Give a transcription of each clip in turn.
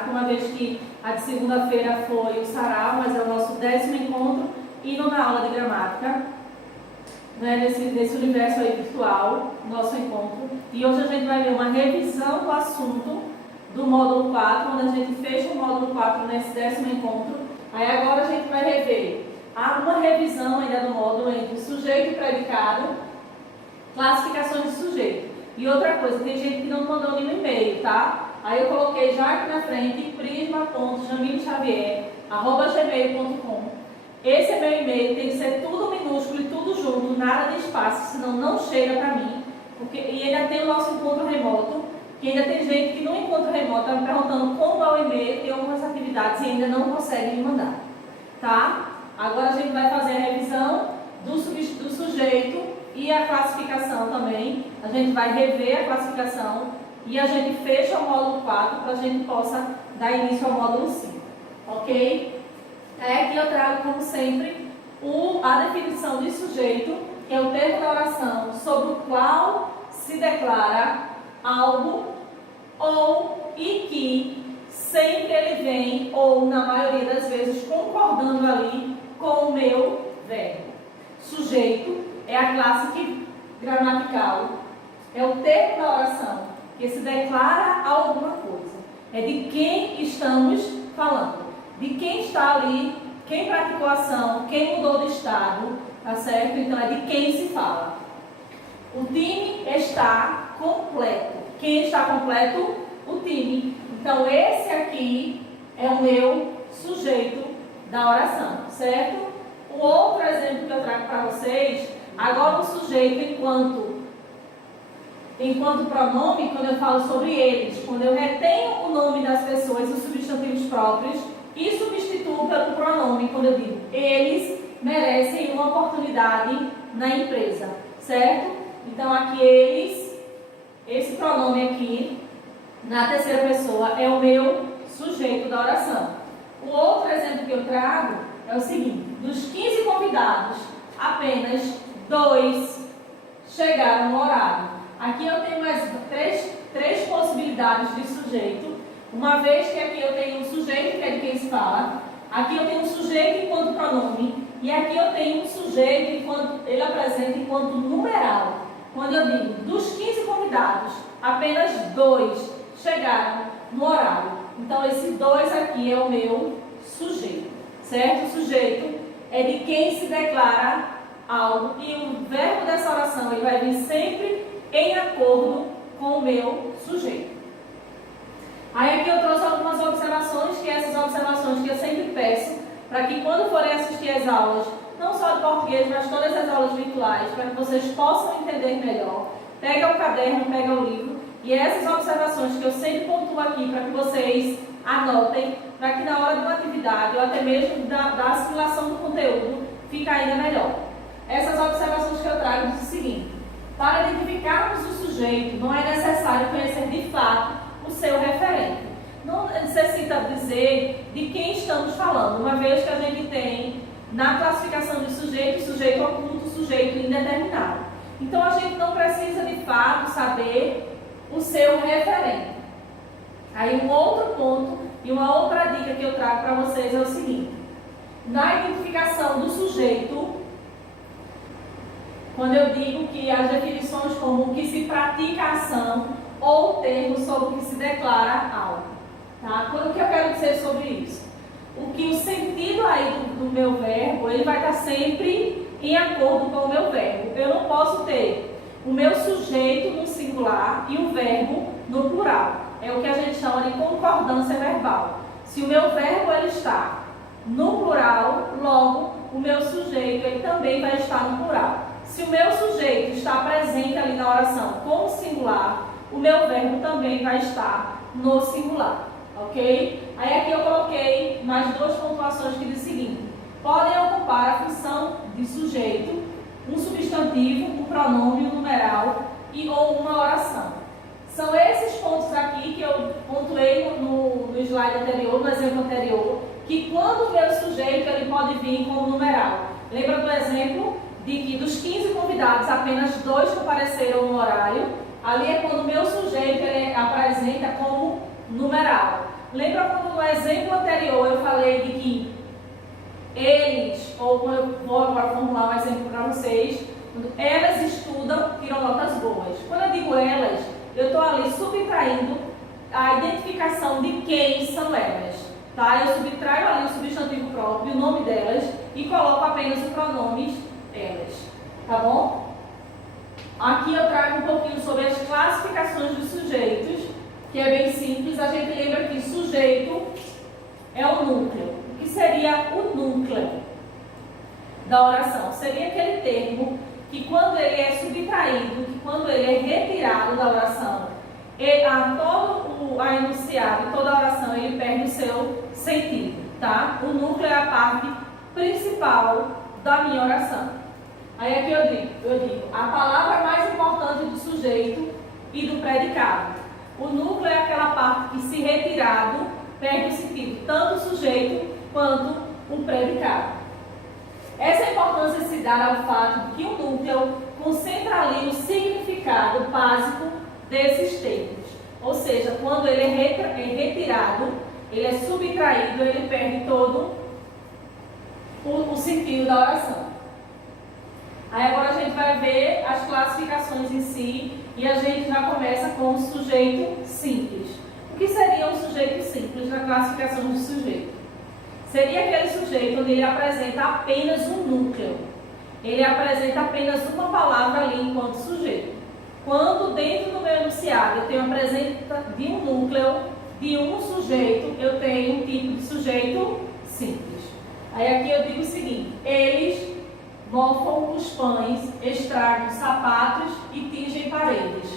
gramática, uma vez que a de segunda-feira foi o sarau, mas é o nosso 10º encontro, e na aula de gramática, né, nesse universo aí virtual, nosso encontro. E hoje a gente vai ver uma revisão do assunto do módulo 4, onde a gente fecha o módulo 4 nesse 10º encontro. Aí agora a gente vai rever uma revisão ainda do módulo entre sujeito e predicado, classificações de sujeito. E outra coisa, tem gente que não mandou nenhum e-mail, tá? Aí eu coloquei já aqui na frente, prisma.jamilxavier@gmail.com. Esse é meu e-mail, tem que ser tudo minúsculo e tudo junto, nada de espaço, senão não chega para mim. E ainda tem o nosso encontro remoto, que ainda tem gente que no encontro remoto está me perguntando como é o e-mail, tem algumas atividades e ainda não consegue me mandar. Tá? Agora a gente vai fazer a revisão do sujeito e a classificação também. A gente vai rever a classificação e a gente fecha o módulo 4 para a gente possa dar início ao módulo 5. Ok? Aqui eu trago, como sempre, a definição de sujeito, que é o termo da oração sobre o qual se declara algo ou e que sempre ele vem, ou na maioria das vezes, concordando ali com o meu verbo. Sujeito é a classe gramatical, é o termo da oração que se declara alguma coisa. É de quem estamos falando, de quem está ali, quem praticou a ação, quem mudou de estado, tá certo? Então é de quem se fala. O time está completo. Quem está completo? O time. Então esse aqui é o meu sujeito da oração, certo? O outro exemplo que eu trago para vocês, agora o sujeito enquanto pronome, quando eu falo sobre eles, quando eu retenho o nome das pessoas, os substantivos próprios, e substituo pelo pronome, quando eu digo eles merecem uma oportunidade na empresa, certo? Então aqui eles, esse pronome aqui, na terceira pessoa, é o meu sujeito da oração. O outro exemplo que eu trago é o seguinte: dos 15 convidados, apenas 2 chegaram no horário. Aqui eu tenho mais três possibilidades de sujeito, uma vez que aqui eu tenho um sujeito, que é de quem se fala, aqui eu tenho um sujeito enquanto pronome, e aqui eu tenho um sujeito enquanto ele apresenta enquanto numeral. Quando eu digo dos 15 convidados, apenas 2 chegaram no horário. Então esse 2 aqui é o meu sujeito, certo? O sujeito é de quem se declara algo, e o verbo dessa oração ele vai vir sempre em acordo com o meu sujeito. Aí aqui eu trouxe algumas observações, que essas observações que eu sempre peço, para que quando forem assistir as aulas, não só de português, mas todas as aulas virtuais, para que vocês possam entender melhor, pega o caderno, pega o livro, e essas observações que eu sempre pontuo aqui, para que vocês anotem, para que na hora de uma atividade, ou até mesmo da assimilação do conteúdo, fique ainda melhor. Essas observações que eu trago dizem o seguinte: para identificarmos o sujeito, não é necessário conhecer de fato o seu referente. Não necessita dizer de quem estamos falando, uma vez que a gente tem na classificação de sujeito oculto, sujeito indeterminado. Então a gente não precisa de fato saber o seu referente. Aí um outro ponto e uma outra dica que eu trago para vocês é o seguinte: na identificação do sujeito, quando eu digo que as definições como que se pratica a ação ou termo sobre o que se declara algo, tá? O que eu quero dizer sobre isso? O sentido aí do meu verbo, ele vai estar sempre em acordo com o meu verbo. Eu não posso ter o meu sujeito no singular e o verbo no plural. É o que a gente chama de concordância verbal. Se o meu verbo ele está no plural, logo o meu sujeito ele também vai estar no plural. Se o meu sujeito está presente ali na oração com o singular, o meu verbo também vai estar no singular, ok? Aí aqui eu coloquei mais 2 pontuações que dizem o seguinte: podem ocupar a função de sujeito, um substantivo, um pronome, um numeral ou uma oração. São esses pontos aqui que eu pontuei no slide anterior, no exemplo anterior, que quando o meu sujeito ele pode vir como numeral. Lembra do exemplo de que dos 15 convidados, apenas 2 compareceram no horário? Ali é quando o meu sujeito ele apresenta como numeral. Lembra quando no exemplo anterior eu falei de que eles, ou quando eu vou agora formular um exemplo para vocês, quando elas estudam, tiram notas boas. Quando eu digo elas, eu estou ali subtraindo a identificação de quem são elas. Tá? Eu subtraio ali o substantivo próprio, o nome delas, e coloco apenas o pronome elas. Tá bom? Aqui eu trago um pouquinho sobre as classificações dos sujeitos, que é bem simples. A gente lembra que sujeito é o núcleo. O que seria o núcleo da oração? Seria aquele termo que quando ele é subtraído, que quando ele é retirado da oração, todo o enunciado, toda a oração, ele perde o seu sentido, tá? O núcleo é a parte principal da minha oração. Aí aqui eu digo a palavra mais importante do sujeito e do predicado. O núcleo é aquela parte que, se retirado, perde o sentido, tanto o sujeito quanto o predicado. Essa importância se dá ao fato de que o núcleo concentra ali o significado básico desses termos. Ou seja, quando ele é retirado, ele é subtraído, ele perde todo o sentido da oração. Aí agora a gente vai ver as classificações em si e a gente já começa com o sujeito simples. O que seria um sujeito simples na classificação de sujeito? Seria aquele sujeito onde ele apresenta apenas um núcleo. Ele apresenta apenas uma palavra ali enquanto sujeito. Quando dentro do meu enunciado eu tenho a presença de um núcleo, de um sujeito, eu tenho um tipo de sujeito simples. Aí aqui eu digo o seguinte: eles mofam os pães, estragam sapatos e tingem paredes.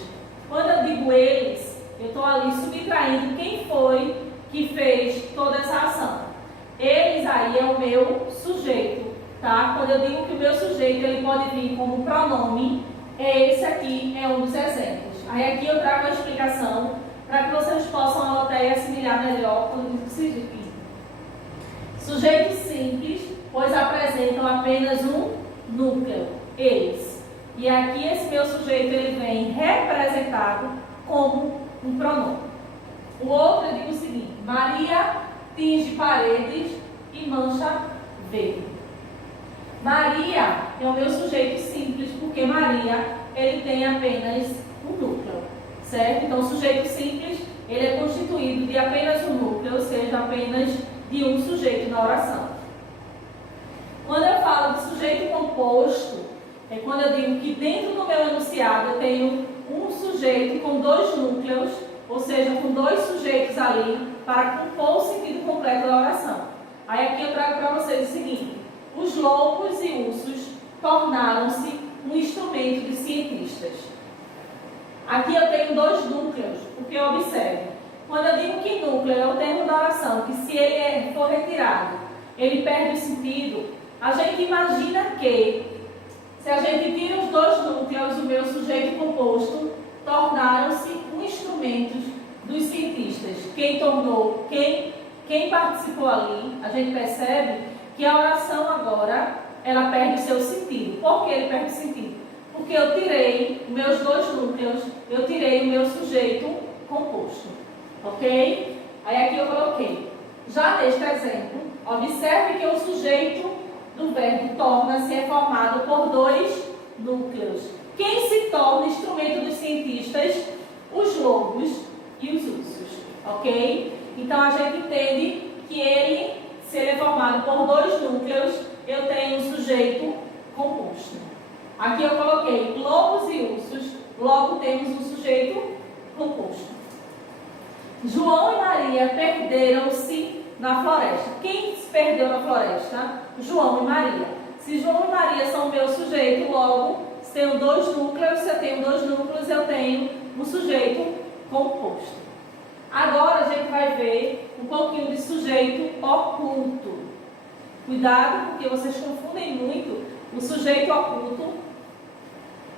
Quando eu digo eles, eu estou ali subtraindo quem foi que fez toda essa ação. Eles aí é o meu sujeito, tá? Quando eu digo que o meu sujeito ele pode vir como pronome, esse aqui é um dos exemplos. Aí aqui eu trago a explicação para que vocês possam anotar e assimilar melhor quando eu digo que significa. Sujeitos simples, pois apresentam apenas um núcleo, eles. E aqui esse meu sujeito ele vem representado como um pronome. O outro eu digo o seguinte: Maria tinge paredes e mancha verde. Maria é o meu sujeito simples, porque Maria ele tem apenas um núcleo, certo? Então o sujeito simples ele é constituído de apenas um núcleo, ou seja, apenas de um sujeito na oração. Quando eu falo de sujeito composto, é quando eu digo que dentro do meu enunciado eu tenho um sujeito com dois núcleos, ou seja, com dois sujeitos ali, para compor o sentido completo da oração. Aí aqui eu trago para vocês o seguinte: os lobos e ursos tornaram-se um instrumento de cientistas. Aqui eu tenho dois núcleos, porque observe, quando eu digo que núcleo é o termo da oração, que se ele for retirado, ele perde o sentido, a gente imagina que, se a gente tira os dois núcleos, o meu sujeito composto, tornaram-se um instrumento dos cientistas. Quem tornou, quem participou ali, a gente percebe que a oração agora, ela perde o seu sentido. Por que ele perde o sentido? Porque eu tirei meus dois núcleos, eu tirei o meu sujeito composto. Ok? Aí aqui eu coloquei. Já neste exemplo, observe que o sujeito do verbo torna-se é formado por dois núcleos. Quem se torna instrumento dos cientistas? Os lobos e os ursos. Ok? Então a gente entende que se ele é formado por dois núcleos, eu tenho um sujeito composto. Aqui eu coloquei lobos e ursos, logo temos um sujeito composto. João e Maria perderam-se na floresta. Quem se perdeu na floresta? João e Maria. Se João e Maria são o meu sujeito, logo, se tenho dois núcleos, se eu tenho dois núcleos, eu tenho um sujeito composto. Agora a gente vai ver um pouquinho de sujeito oculto. Cuidado, porque vocês confundem muito o sujeito oculto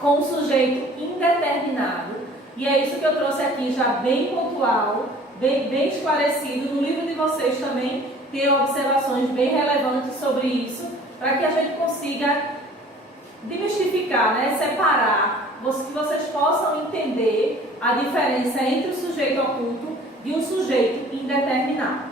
com o sujeito indeterminado. E é isso que eu trouxe aqui, já bem pontual, bem esclarecido. No livro de vocês também tem observações bem relevantes sobre isso, para que a gente consiga demistificar, né? Separar, que vocês possam entender a diferença entre o sujeito oculto de um sujeito indeterminado.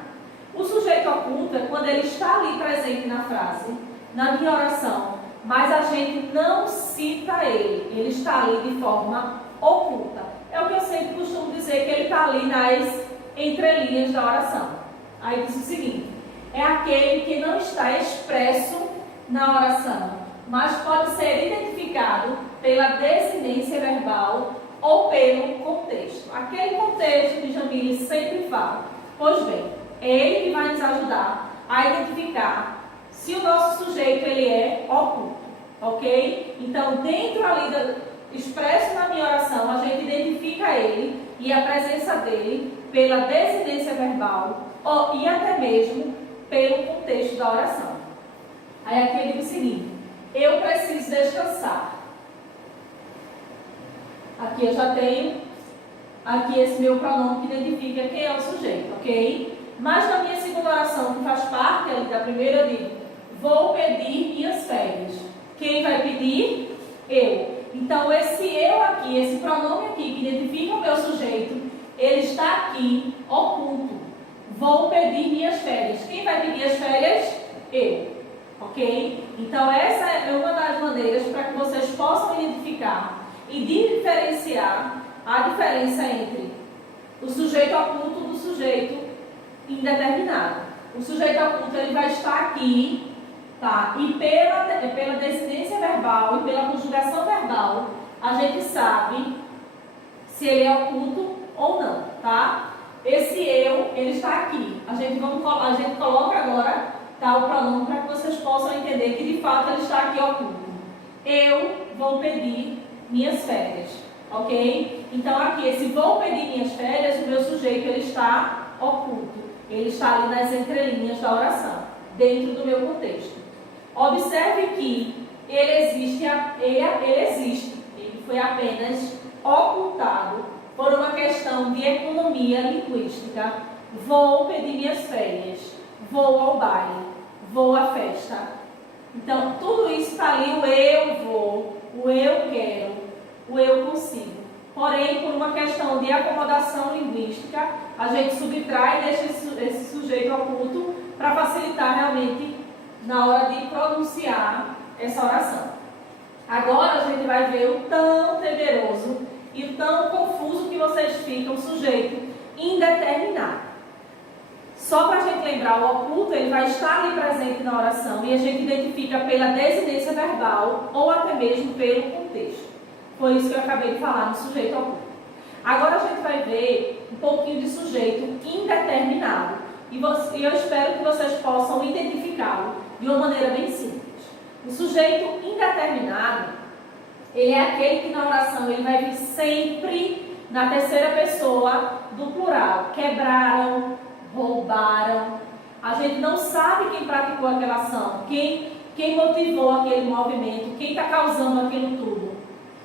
O sujeito oculto é quando ele está ali presente na frase, na minha oração, mas a gente não cita ele está ali de forma oculta. É o que eu sempre costumo dizer, que ele está ali nas entrelinhas da oração. Aí diz o seguinte: é aquele que não está expresso na oração, mas pode ser identificado pela desinência verbal ou pelo contexto. Aquele contexto que Jamile sempre fala. Pois bem, é ele que vai nos ajudar a identificar se o nosso sujeito ele é oculto, ok? Então, dentro ali expresso na minha oração, a gente identifica ele e a presença dele pela desinência verbal e até mesmo pelo contexto da oração. Aí aqui eu digo o seguinte: eu preciso descansar. Aqui eu já tenho aqui esse meu pronome que identifica quem é o sujeito, ok? Mas na minha segunda oração, que faz parte ali da primeira, eu digo: vou pedir minhas férias. Quem vai pedir? Eu. Então esse eu aqui, esse pronome aqui que identifica o meu sujeito, ele está aqui oculto. Vou pedir minhas férias. Quem vai pedir as férias? Eu. Ok? Então essa é uma das maneiras para que vocês possam identificar e diferenciar a diferença entre o sujeito oculto do sujeito indeterminado. O sujeito oculto ele vai estar aqui, tá? E pela desinência verbal e pela conjugação verbal, a gente sabe se ele é oculto ou não, tá? Esse eu, ele está aqui. A gente coloca agora, tá, o pronome para que vocês possam entender que de fato ele está aqui oculto. Eu vou pedir minhas férias, ok? Então aqui, esse vou pedir minhas férias, o meu sujeito ele está oculto. Ele está ali nas entrelinhas da oração, dentro do meu contexto. Observe que ele existe, ele foi apenas ocultado por uma questão de economia linguística. Vou pedir minhas férias, vou ao baile, vou à festa. Então, tudo isso está ali, o eu vou, o eu quero, o eu consigo. Porém, por uma questão de acomodação linguística, a gente subtrai e deixa esse sujeito oculto para facilitar realmente na hora de pronunciar essa oração. Agora a gente vai ver o tão temeroso e o tão confuso que vocês ficam, sujeito indeterminado. Só para a gente lembrar, o oculto ele vai estar ali presente na oração e a gente identifica pela desinência verbal ou até mesmo pelo contexto. Foi isso que eu acabei de falar no sujeito oculto. Agora a gente vai ver um pouquinho de sujeito indeterminado e eu espero que vocês possam identificá-lo de uma maneira bem simples. O sujeito indeterminado, ele é aquele que na oração ele vai vir sempre na terceira pessoa do plural. Quebraram, roubaram. A gente não sabe quem praticou aquela ação, quem motivou aquele movimento, quem está causando aquilo tudo.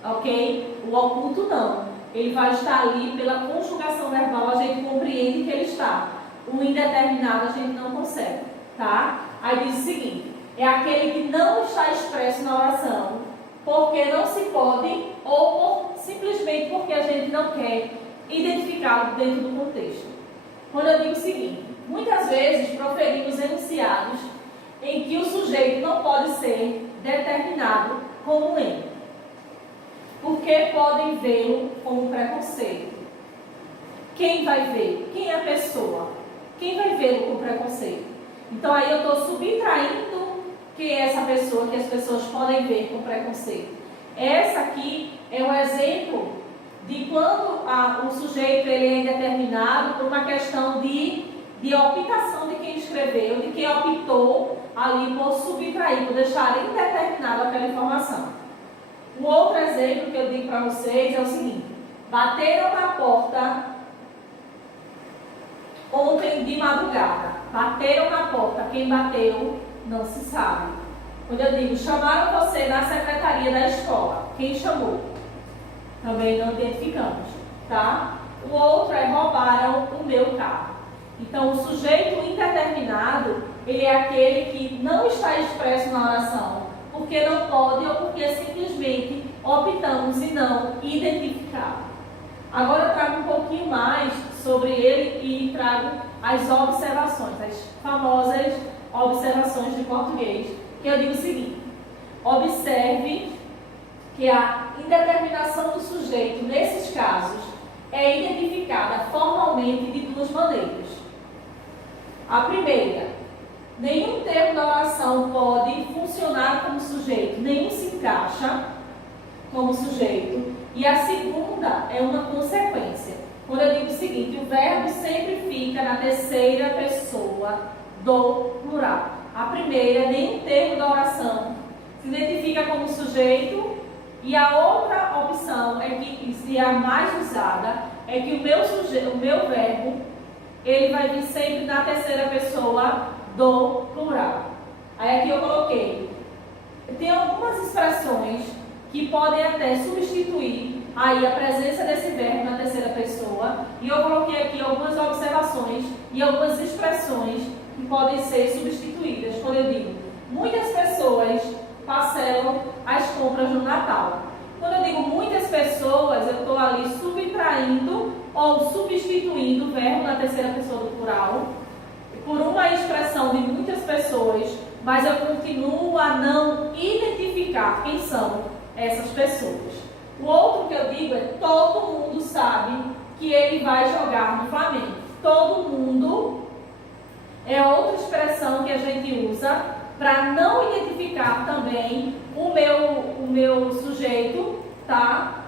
Ok? O oculto não. Ele vai estar ali pela conjugação verbal, a gente compreende que ele está. O indeterminado a gente não consegue, tá? Aí diz o seguinte: é aquele que não está expresso na oração, porque não se pode, ou simplesmente porque a gente não quer identificá-lo dentro do contexto. Quando eu digo o seguinte: muitas vezes proferimos enunciados em que o sujeito não pode ser determinado como ele, porque podem vê-lo como preconceito. Quem vai ver? Quem é a pessoa? Quem vai vê-lo com preconceito? Então aí eu estou subtraindo quem é essa pessoa que as pessoas podem ver com preconceito. Essa aqui é um exemplo de quando o sujeito ele é indeterminado por uma questão de optação de quem escreveu, de quem optou ali por subtrair, por deixar indeterminado aquela informação. Um outro exemplo que eu digo para vocês é o seguinte: bateram na porta ontem de madrugada. Bateram na porta. Quem bateu não se sabe. Quando eu digo chamaram você na secretaria da escola, quem chamou? Também não identificamos, tá? O outro é roubaram o meu carro. Então o sujeito indeterminado, ele é aquele que não está expresso na oração, porque não pode ou porque simplesmente optamos em não identificá-lo. Agora eu trago um pouquinho mais sobre ele e trago as observações, as famosas observações de português, que eu digo o seguinte: observe que a indeterminação do sujeito, nesses casos, é identificada formalmente de duas maneiras. A primeira, nenhum termo da oração pode funcionar como sujeito, nenhum se encaixa como sujeito. E a segunda é uma consequência. Quando eu digo o seguinte, o verbo sempre fica na terceira pessoa do plural. A primeira, nenhum termo da oração se identifica como sujeito. E a outra opção, é que se a mais usada, é que o meu verbo, ele vai vir sempre na terceira pessoa do plural. Aí aqui eu coloquei. Tem algumas expressões que podem até substituir aí a presença desse verbo na terceira pessoa. E eu coloquei aqui algumas observações e algumas expressões que podem ser substituídas. Quando eu digo, muitas pessoas parcelam as compras no Natal. Quando eu digo muitas pessoas, eu estou ali subtraindo ou substituindo o verbo na terceira pessoa do plural por uma expressão de muitas pessoas, mas eu continuo a não identificar quem são essas pessoas. O outro que eu digo é: todo mundo sabe que ele vai jogar no Flamengo. Todo mundo é outra expressão que a gente usa para não identificar também o meu sujeito, tá?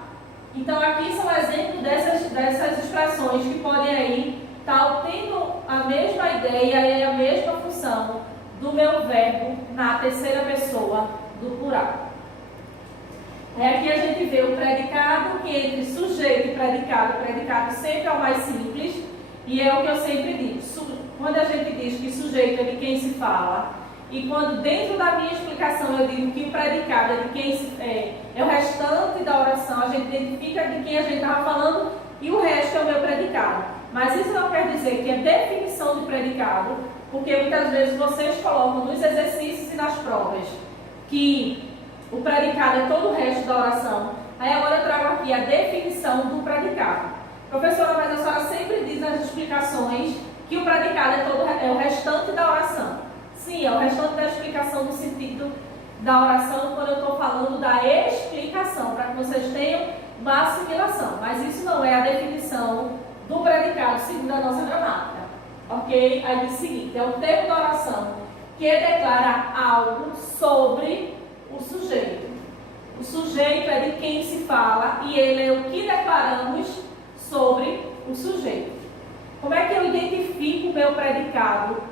Então aqui são exemplos dessas expressões que podem aí estar tendo a mesma ideia e a mesma função do meu verbo na terceira pessoa do plural. Aqui a gente vê o predicado, que entre sujeito e predicado sempre é o mais simples, e é o que eu sempre digo. Quando a gente diz que sujeito é de quem se fala, e quando dentro da minha explicação eu digo que o predicado é de quem é o restante da oração, a gente identifica de quem a gente estava falando e o resto é o meu predicado. Mas isso não quer dizer que é definição de predicado, porque muitas vezes vocês colocam nos exercícios e nas provas que o predicado é todo o resto da oração. Aí agora eu trago aqui a definição do predicado. Professora, mas a senhora sempre diz nas explicações que o predicado é o restante da oração. Sim, é o restante da explicação no sentido da oração, quando eu estou falando da explicação, para que vocês tenham uma assimilação. Mas isso não é a definição do predicado segundo a nossa gramática. Ok? Aí diz o seguinte: é o termo da oração que declara algo sobre o sujeito. O sujeito é de quem se fala e ele é o que declaramos sobre o sujeito. Como é que eu identifico o meu predicado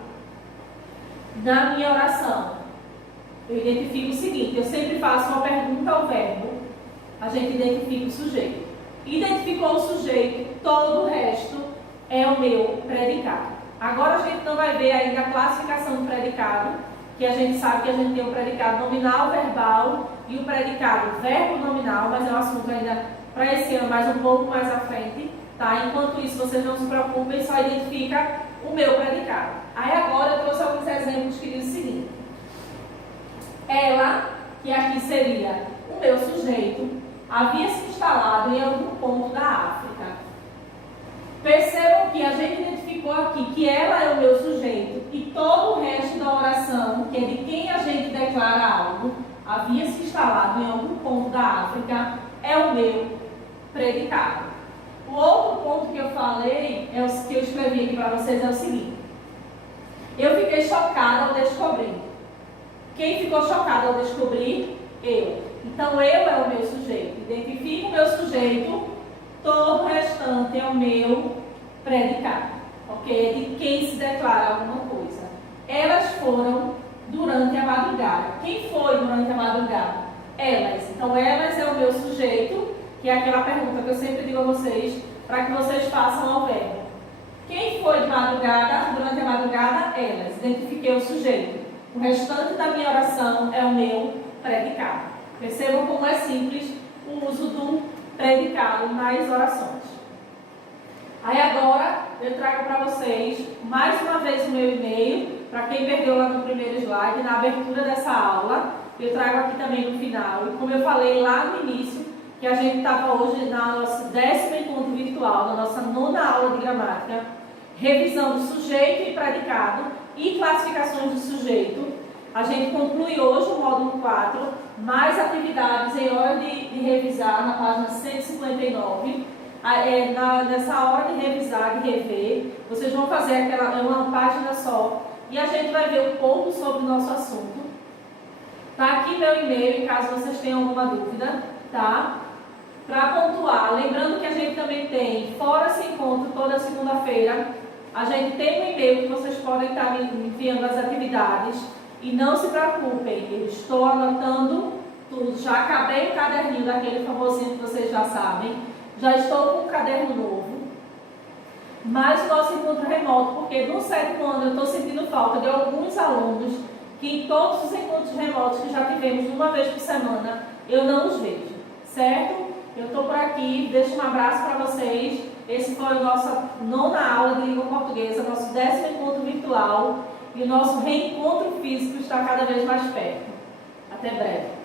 na minha oração? Eu identifico o seguinte: eu sempre faço uma pergunta ao verbo, a gente identifica o sujeito. Identificou o sujeito, todo o resto é o meu predicado. Agora a gente não vai ver ainda a classificação do predicado, que a gente sabe que a gente tem o predicado nominal, verbal e o predicado verbo nominal, mas é um assunto ainda para esse ano, mais um pouco mais à frente, tá? Enquanto isso, vocês não se preocupem, só identifica o meu predicado. Aí agora eu trouxe alguns exemplos que diz o seguinte: ela, que aqui seria o meu sujeito, havia se instalado em algum ponto da África. Percebam que a gente identificou aqui que ela é o meu sujeito e todo o resto da oração, que é de quem a gente declara algo, havia se instalado em algum ponto da África, é o meu predicado. O outro ponto que eu falei, que eu escrevi aqui para vocês, é o seguinte: eu fiquei chocada ao descobrir. Quem ficou chocado ao descobrir? Eu. Então eu é o meu sujeito. Identifico o meu sujeito, todo o restante é o meu predicado. Ok? É de quem se declara alguma coisa. Elas foram durante a madrugada. Quem foi durante a madrugada? Elas. Então elas é o meu sujeito, que é aquela pergunta que eu sempre digo a vocês, para que vocês façam ao verbo. Quem foi de madrugada, durante a madrugada? Elas. Identifiquei o sujeito. O restante da minha oração é o meu predicado. Percebam como é simples o uso do predicado nas orações. Aí agora eu trago para vocês mais uma vez o meu e-mail, para quem perdeu lá no primeiro slide, na abertura dessa aula. Eu trago aqui também no final. E como eu falei lá no início, que a gente estava hoje na nossa 10º encontro virtual, na nossa 9ª aula de gramática, revisando sujeito e predicado e classificações do sujeito. A gente conclui hoje o módulo 4, mais atividades em hora de revisar, na página 159. Nessa hora de revisar, de rever, vocês vão fazer uma página só e a gente vai ver um pouco sobre o nosso assunto. Tá aqui meu e-mail, caso vocês tenham alguma dúvida, tá? Para pontuar, lembrando que a gente também tem, fora esse encontro, toda segunda-feira, a gente tem um e-mail que vocês podem estar me enviando as atividades. E não se preocupem, eu estou anotando tudo. Já acabei o caderninho daquele famosinho que vocês já sabem. Já estou com um caderno novo. Mas o nosso encontro remoto, porque no 7º ano eu estou sentindo falta de alguns alunos que em todos os encontros remotos que já tivemos uma vez por semana, eu não os vejo, certo? Eu estou por aqui, deixo um abraço para vocês. Esse foi a nossa 9ª aula de língua portuguesa, nosso 10º encontro virtual. E o nosso reencontro físico está cada vez mais perto. Até breve.